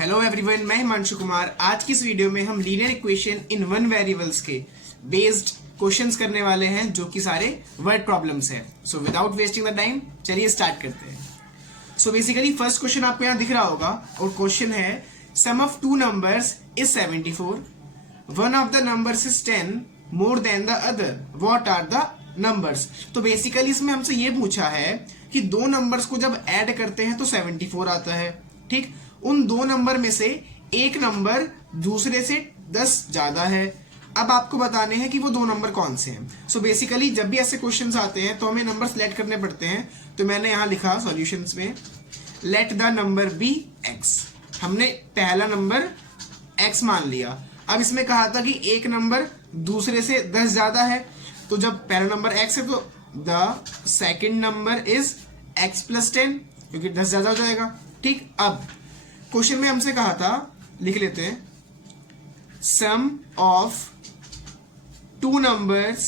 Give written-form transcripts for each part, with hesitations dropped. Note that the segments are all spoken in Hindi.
हेलो एवरीवन, मैं हिमांशु कुमार। आज की इस वीडियो में हम linear equation in one variables के बेस्ड क्वेश्चंस करने वाले हैं, जो कि सारे वर्ड प्रॉब्लम्स हैं। So without wasting the time चलिए स्टार्ट करते हैं। सो बेसिकली फर्स्ट क्वेश्चन आपको यहाँ दिख रहा होगा और क्वेश्चन है sum of two numbers is 74, one of the numbers is 10 more than the other, what are the numbers. तो बेसिकली इसमें हमसे ये पूछा है कि दो नंबर्स को जब ऐड करते हैं तो 74 आता है। ठीक, उन दो नंबर में से एक नंबर दूसरे से 10 ज्यादा है। अब आपको बताने हैं कि वो दो नंबर कौन से हैं। सो बेसिकली जब भी ऐसे क्वेश्चंस आते हैं तो हमें नंबर सेलेक्ट करने पड़ते हैं। तो मैंने यहाँ लिखा सॉल्यूशंस में let the number be x। हमने पहला नंबर x मान लिया। अब इसमें कहा था कि एक नंबर दूसरे से 10 ज्यादा है, तो जब पहला नंबर x है तो the second number is x plus 10, क्योंकि 10 ज्यादा हो जाएगा। ठीक, अब क्वेश्चन में हमसे कहा था, लिख लेते हैं, sum of two numbers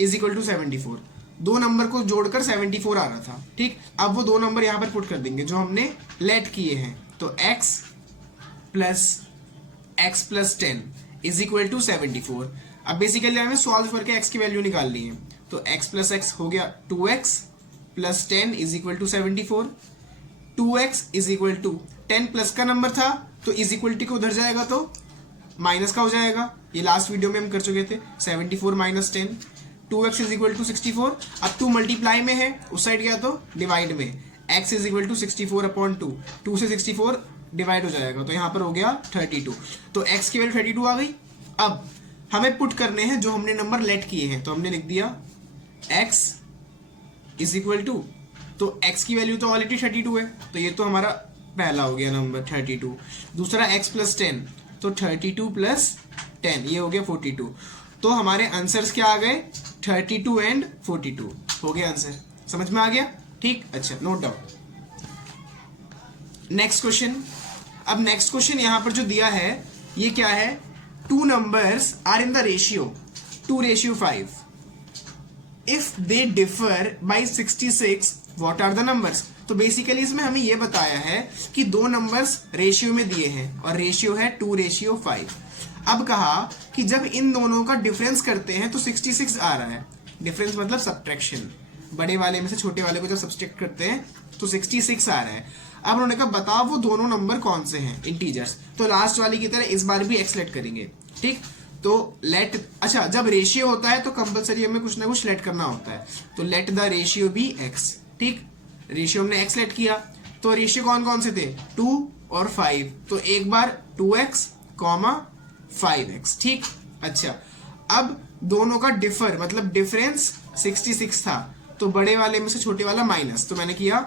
is equal to 74। दो नंबर को जोड़कर 74 आ रहा था। ठीक, अब वो दो नंबर यहां पर पुट कर देंगे जो हमने लेट किए हैं। तो x plus 10 is equal to 74। अब बेसिकली हमें सॉल्व करके x की वैल्यू निकालनी है। तो x प्लस x हो गया 2x plus 10 is equal to 74। 2x is equal to 10 plus का नंबर था तो इज इक्वलिटी को उधर जाएगा तो माइनस का हो जाएगा। ये लास्ट वीडियो में हम कर चुके थे। 74 minus 10, 2x is equal to 64। अब 2 मल्टीप्लाई में है, उस साइड गया तो डिवाइड में, x is equal to 64 upon 2, 2 से 64 डिवाइड हो जाएगा तो यहाँ पर हो गया 32। तो x की वैल्यू 32 आ गई। अब हमें पुट करने हैं जो हमने नंबर लेट किए हैं। तो हमने लिख दिया x इज इक्वल टू, तो x की वैल्यू तो ऑलरेडी 32 है, तो ये तो हमारा पहला हो गया नंबर 32। दूसरा x प्लस 10, तो 32 प्लस 10 ये हो गया 42। तो हमारे आंसर्स क्या आ गए, 32 एंड 42 हो गया आंसर। समझ में आ गया? ठीक, अच्छा, नोट डाउन। Next question. अब नेक्स्ट क्वेश्चन यहां पर जो दिया है ये क्या है, two numbers are in the ratio 2:5 if they differ by 66, what are the numbers. तो बेसिकली इसमें हमें यह बताया है कि दो नंबर्स रेशियो में दिए हैं और रेशियो है 2:5। अब कहा कि जब इन दोनों का डिफरेंस करते हैं तो 66 आ रहा है। डिफरेंस मतलब सब्ट्रैक्शन, बड़े वाले में से छोटे वाले को जब सब्ट्रैक्ट करते हैं तो 66 आ रहा है। अब उन्होंने कहा बताओ वो दोनों नंबर कौन से हैं, इंटीजर्स। तो लास्ट वाली की तरह इस बार भी x लेट करेंगे। ठीक, तो लेट, अच्छा, जब रेशियो होता है तो कंपलसरी हमें कुछ ना कुछ लेट करना होता है। तो let the ratio be x। ठीक, रेशियो हमने x लेट किया, तो रेशियो कौन कौन से थे, 2 और 5। तो एक बार 2x, 5x। ठीक, अच्छा, अब दोनों का डिफर मतलब डिफरेंस 66 था, तो बड़े वाले में से छोटे वाला माइनस, तो मैंने किया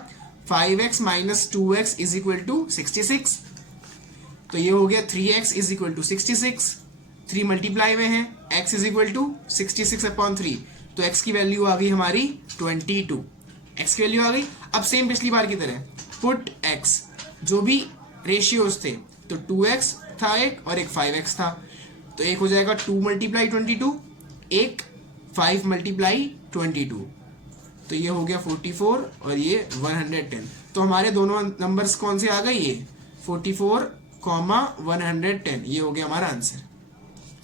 5x minus 2x is equal to 66। तो ये हो गया 3x is equal to 66। 3 multiply में है, x is equal to 66 upon 3, तो x की वैल्यू आ गई हमारी 22। x की वैल्यू आ गई। अब सेम पिछली बार की तरह पुट x, जो भी रेशियोज थे, तो 2x था एक और एक 5x था, तो एक हो जाएगा 2 मल्टीप्लाई 22, एक 5 मल्टीप्लाई 22, तो ये हो गया 44 और ये 110। तो हमारे दोनों नंबर्स कौन से आ गए, ये 44, 110, ये हो गया हमारा आंसर।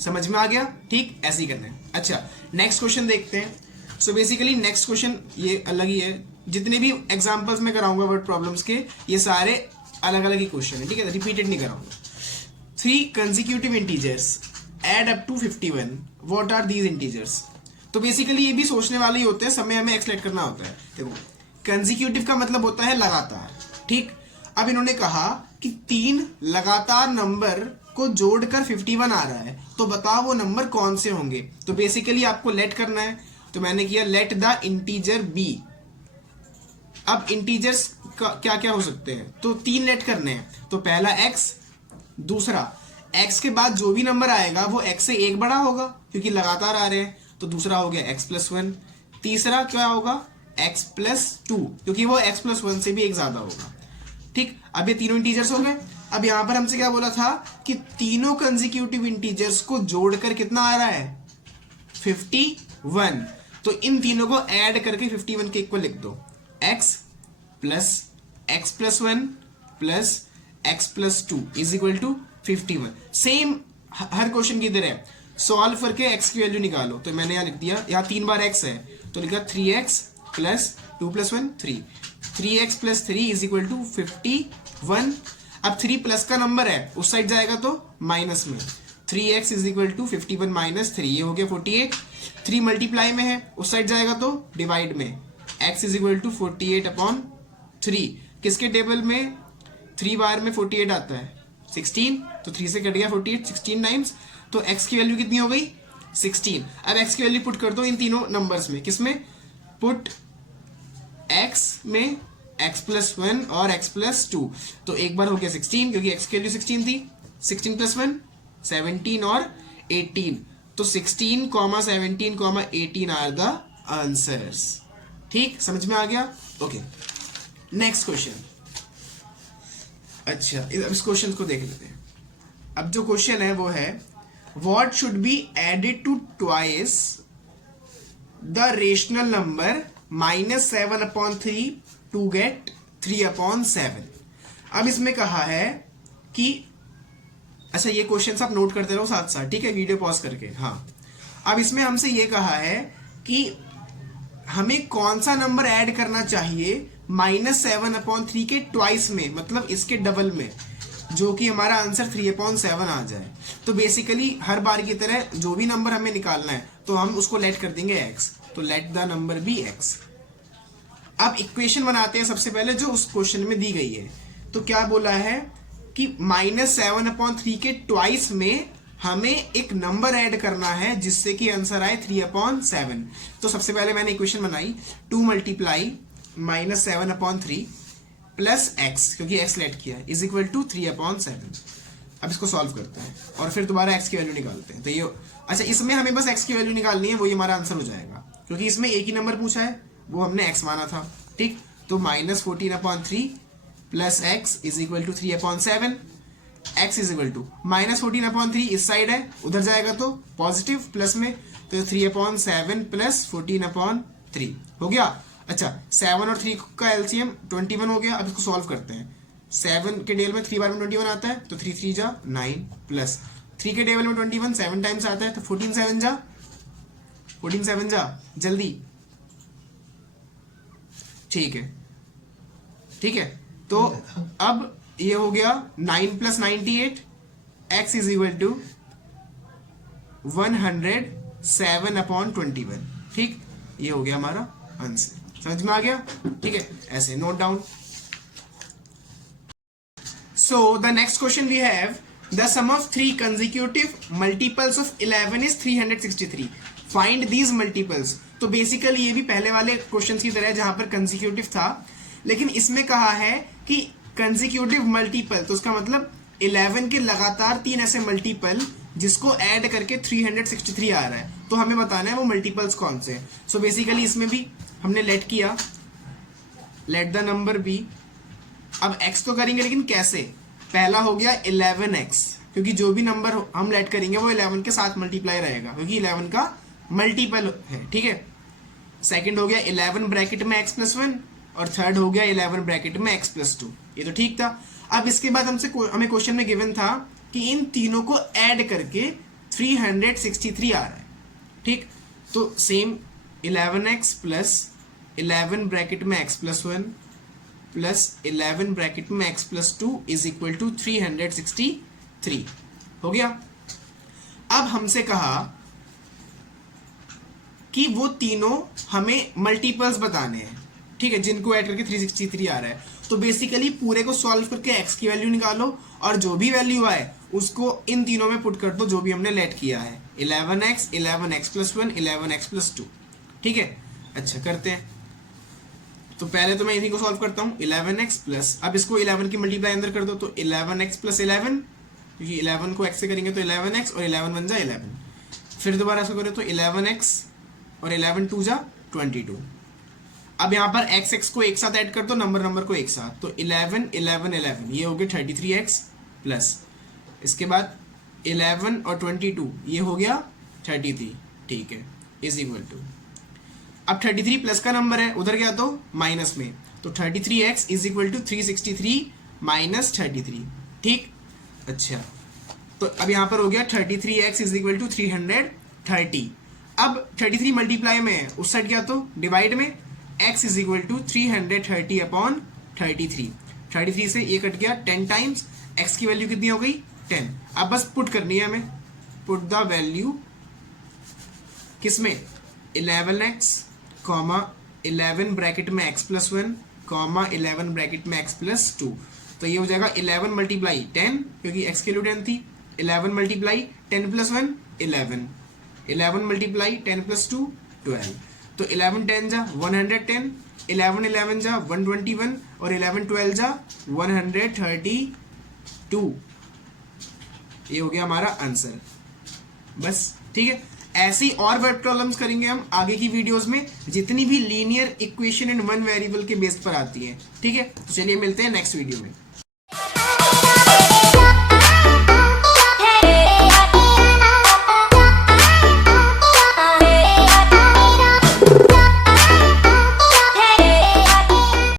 समझ में आ गया? ठीक, ऐसे ही करना है। अच्छा, नेक्स्ट क्वेश्चन देखते हैं। सो बेसिकली नेक्स्ट क्वेश्चन ये अलग ही है। जितने भी एग्जांपल्स मैं कराऊंगा वर्ड प्रॉब्लम्स के, ये सारे अलग अलग ही क्वेश्चन है। ठीक है, रिपीटेड नहीं कराऊंगा। 3 consecutive integers add up to 51, what are these integers. तो बेसिकली ये भी सोचने वाले ही होते हैं, समय हमें एक्सलेक्ट करना होता है। देखो, कंसेक्यूटिव का मतलब होता है लगातार। ठीक, अब इन्होंने कहा कि 3 लगातार नंबर को जोड़कर 51 आ रहा है, तो बताओ वो नंबर कौन से होंगे। तो बेसिकली आपको लेट करना है, तो मैंने किया लेट द इंटीजर बी। अब इंटीजर्स का क्या क्या हो सकते हैं, तो 3 लेट करने हैं। तो पहला x, दूसरा x के बाद जो भी नंबर आएगा वो x से एक बड़ा होगा क्योंकि लगातार आ रहे हैं, तो दूसरा हो गया x प्लस 1। तीसरा क्या होगा, x प्लस 2, क्योंकि वो x प्लस 1 से भी एक ज्यादा होगा। ठीक, अब ये तीनों इंटीजर्स हो गए। अब यहां पर हमसे क्या बोला था कि तीनों कंसेक्यूटिव इंटीजर्स को जोड़कर कितना आ रहा है, 51। तो इन तीनों को ऐड करके 51 के इक्वल लिख दो, x plus 1 plus x plus 2 is equal to 51। Same हर क्वेश्चन की तरह सॉल्व करके x की वैल्यू निकालो। तो मैंने यहाँ लिख दिया, यहाँ 3 बार x है तो लिखा 3x plus 2 plus 1 3, 3x plus 3 is equal to 51। अब 3 प्लस का नंबर है, उस साइड जाएगा तो माइनस में, 3x is equal to 51 minus 3, ये हो गया 48। 3 मल्टीप्लाई में है, उस साइड जाएगा तो डिवाइड में, x is equal to 48 upon 3। किसके टेबल में 3 बार में 48 आता है 16, तो 3 से कट गया 48, 16 टाइम्स, तो x की वैल्यू कितनी हो गई 16। अब x की वैल्यू पुट कर दो इन तीनों नंबर्स में, किसमें पुट x में x प्लस 1 और x प्लस 2, तो एक बार हो गया 16 क्योंकि x की वैल्यू 16 थी, 16 प्लस 1 17 और 18, तो 16, 17, 18 आर द आंसर्स। ठीक, समझ में आ गया? Okay, next question. अच्छा, अब इस क्वेश्चन को देख लेते हैं। अब जो क्वेश्चन है वो है what should be added to twice the rational number -7/3 to get 3/7। अब इसमें कहा है कि, अच्छा ये क्वेश्चन आप नोट करते रहो साथ साथ, ठीक है, वीडियो पॉज करके। हाँ, अब इसमें हमसे ये कहा है कि हमें कौन सा नंबर ऐड करना चाहिए -7/3 के ट्वाइस में, मतलब इसके डबल में, जो कि हमारा आंसर 3/7 आ जाए। तो बेसिकली हर बार की तरह जो भी नंबर हमें निकालना है तो हम उसको लेट कर देंगे x, तो let the number be x। अब इक्वेशन बनाते हैं सबसे पहले जो उस क्वेश्चन में दी गई है। तो क्या बोला है कि -7/3 के ट्वाइस में हमें एक नंबर ऐड करना है जिससे कि आंसर आए 3/7। तो सबसे पहले मैंने इक्वेशन बनाई 2 मल्टीप्लाई -7/3 प्लस x, क्योंकि x लेट किया है, इज इक्वल टू 3/7। अब इसको सॉल्व करते हैं और फिर दोबारा x की वैल्यू निकालते हैं। तो ये, अच्छा इसमें हमें बस x की वैल्यू निकालनी है, वही हमारा आंसर हो जाएगा, क्योंकि इसमें एक ही नंबर पूछा है, वो हमने x माना था। ठीक, तो -14/3 plus x is equal to 3/7। x is equal to -14/3 इस साइड है, उधर जाएगा तो पॉजिटिव प्लस में, तो 3/7 प्लस 14/3 हो गया। अच्छा, 7 और 3 का एलसीएम 21 हो गया। अब इसको सॉल्व करते हैं। 7 के टेबल में 3 बार में 21 आता है, तो 3 3 जा 9 प्लस 3 के टेबल में 21 7 टाइम्स आता है, तो 14 7 जा जल्दी। ठीक है, ठीक है, तो अब ये हो गया 9 plus 98, x is equal to 107/21। ठीक, ये हो गया हमारा आंसर। समझ में आ गया? ठीक है, ऐसे note down. So the next question we have the sum of 3 consecutive multiples of 11 is 363। Find these multiples. तो बेसिकली ये भी पहले वाले क्वेश्चन की तरह जहां पर कंसेक्यूटिव था, लेकिन इसमें कहा है कि कंसेक्यूटिव मल्टीपल, तो उसका मतलब 11 के लगातार 3 ऐसे मल्टीपल जिसको ऐड करके 363 आ रहा है, तो हमें बताना है वो मल्टीपल्स कौन से। सो बेसिकली इसमें भी हमने लेट किया, लेट द नंबर बी। अब x तो करेंगे, लेकिन कैसे? पहला हो गया 11x, क्योंकि जो भी नंबर हम लेट करेंगे वो 11 के साथ मल्टीप्लाई रहेगा, क्योंकि 11 का मल्टीपल है। ठीक है, सेकंड हो गया 11 ब्रैकेट में x प्लस 1, और थर्ड हो गया 11 ब्रैकेट में x प्लस 2। ये तो ठीक था। अब इसके बाद हमें क्वेश्चन में गिवन था कि इन तीनों को ऐड करके 363 आ रहा है। ठीक, तो सेम 11x प्लस 11 ब्रैकेट में x प्लस 1 प्लस 11 ब्रैकेट में x plus 2 is equal to 363 हो गया। अब हमसे कहा कि वो तीनों हमें मल्टीपल्स बताने हैं, ठीक है, जिनको ऐड करके 363 आ रहा है। तो बेसिकली पूरे को सॉल्व करके x की वैल्यू निकालो, और जो भी वैल्यू आए उसको इन तीनों में पुट कर दो जो भी हमने लेट किया है, 11x 11x plus 1 11x plus 2। ठीक है, अच्छा करते हैं। तो पहले तो मैं इन्हीं को सॉल्व करता हूँ, 11x प्लस, अब इसको 11 की मल्टीप्लाई अंदर कर दो, तो 11x प्लस 11, क्योंकि 11 को x से करेंगे तो 11x और 11 बन जाए 11। फिर दोबारा ऐसा करें तो 11x और 11 2 जा 22। अब यहाँ पर x को एक साथ ऐड कर दो, नंबर को एक साथ, तो 11 11 11 ये हो गया 33x प्लस, इसके बाद 11 और 22 ये हो गया 33। ठीक है, इज इक्वल टू, अब 33 प्लस का नंबर है, उधर गया तो माइनस में, तो 33x is equal to 363 minus 33। ठीक, अच्छा तो अब यहाँ पर हो गया 33x इज इक्वल टू 330। अब 33 मल्टीप्लाई में है, उस साइड क्या तो डिवाइड में, x is equal to 330 upon 33। 33 से ये कट गया 10 टाइम्स, x की वैल्यू कितनी हो गई 10। अब बस पुट करनी है हमें, पुट द वैल्यू किसमें 11x कॉमा 11 ब्रैकेट में x प्लस 1 कॉमा 11 ब्रैकेट में x प्लस 2। तो ये हो जाएगा 11 मल्टीप्लाई 10 क्योंकि x की वैल्यू 10 थी, 11 मल्टीप्लाई 10 प्लस 1 11, 11 मल्टीप्लाई 10 प्लस 2 12। तो 11 10 जा 110, 11 11 जा 121 और 11 12 जा 132। ये हो गया हमारा आंसर। बस ठीक है, ऐसी और वर्ड प्रॉब्लम्स करेंगे हम आगे की वीडियोस में, जितनी भी linear equation and one variable के बेस पर आती है। ठीक है, तो चलिए मिलते हैं नेक्स्ट वीडियो में।